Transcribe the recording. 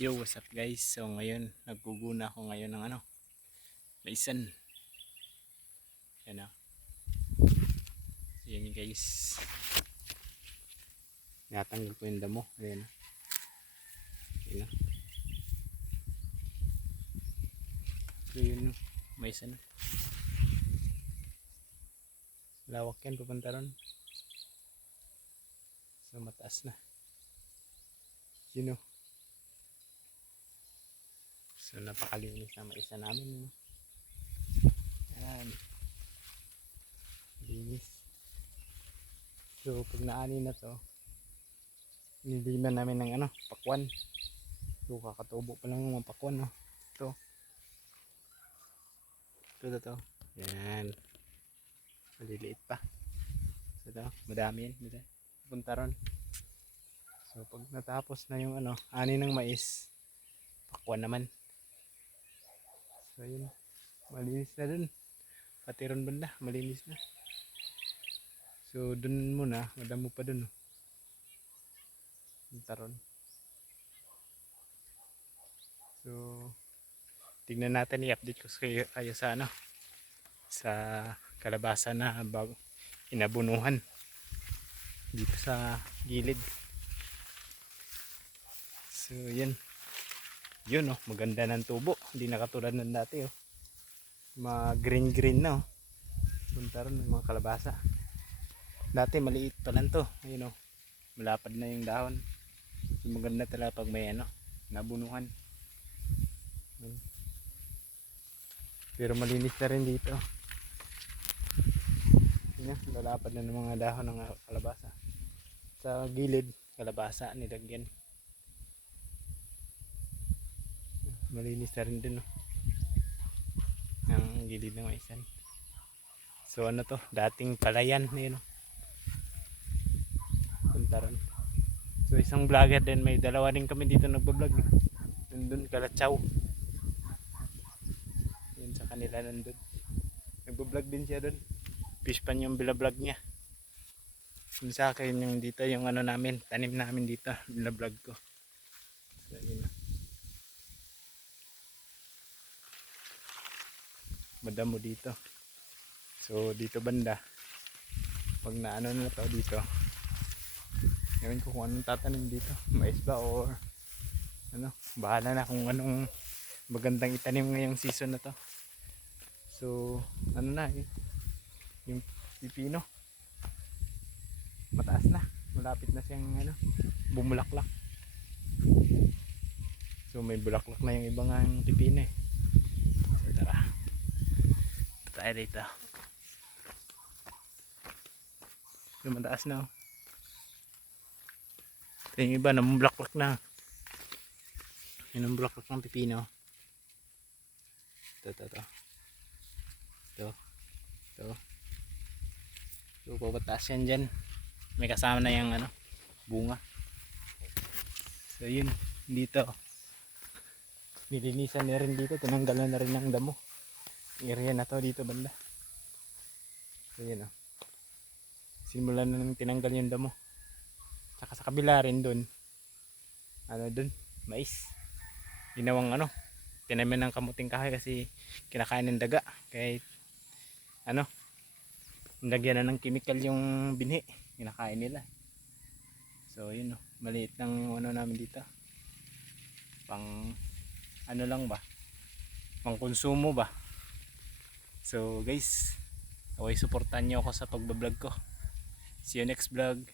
Yo, what's up guys? So ngayon, nagpuguna ako ngayon ng ano, maisan. Yan o. Yan yun guys. Natanggal ko yung damo. Ayan. Ayan. So yun, maisan. Lawak yan, pupunta ron. So mataas na. Yun o. So napakalinis na maisa namin. No? Ayan. Linis. So pag naani na to, niliman namin ng ano, pakwan. So kakatubo pa lang ng pakwan. No? Ito. Ito, ito, ito. Yan. Maliliit pa. So ito, madami yan. Punta ron. So pag natapos na yung ano, ani ng mais, pakwan naman. So yun, malinis na dun. Pati ron banda, malinis na. So dun muna, madamo pa dun. oh. Punta ron. So, tignan natin i-update ko kayo, kayo sa ano, sa kalabasa na bago inabunuhan dito sa gilid. So, yan. Yun, oh, maganda ng tubo. Hindi na katulad ng dati, oh. Ma green green na, oh. Punta ron ng mga kalabasa. Dati maliit pa lang to. Ayun, oh. Malapad na yung dahon. So, maganda talaga pag may ano, nabunuhan. Pero malinis na rin dito. Yun, lalapad na ng mga dahon ng kalabasa. Sa gilid, kalabasa nilagyan. Malinis na rin din no? ang gilid ng maisan. So ano to? Dating palayan. Yun no? punta ron so isang vlogger din. May dalawa din kami dito nagbablog nandun kalatsaw yun sa kanila nandun. Nagbablog din siya dun. Fish pan yung bilablog niya. Yun sa akin yung dito yung ano namin tanim namin dito bilablog ko. So yun madamo dito. So dito banda. Pag naano na to dito. Gawin ko kung anong tatanim dito. Mais ba or ano? Bahala na kung anong magandang itanim ngayong season na to. So ano na eh, yung pipino. Mataas na. Malapit na siyang ano bumulaklak. So may bulaklak na yung ibang ang pipino eh tayo dito. Lumataas na. oh. Ito yung iba, namumulaklak na. Yun ang bulaklak ng pipino. Ito, ito, ito. Ito. Ito. So, papataas yan dyan. May kasama na yung ano, bunga. So, yun. Dito. Nilinisan na rin dito. Tinanggalan na rin ng damo area na to dito banda. So yun oh. simulan na nang tinanggal yung damo. Tsaka sa kabila rin dun. Ano dun. Mais. Ginawang ano tinamin ng kamuting kahoy kasi kinakain ng daga. Kahit ano nilagyan na ng chemical yung binhi. Kinakain nila. So yun oh. maliit lang yung ano namin dito. Pang ano lang ba? Pang konsumo ba So guys, okay supportan nyo ako sa pagbablog ko. See you next vlog.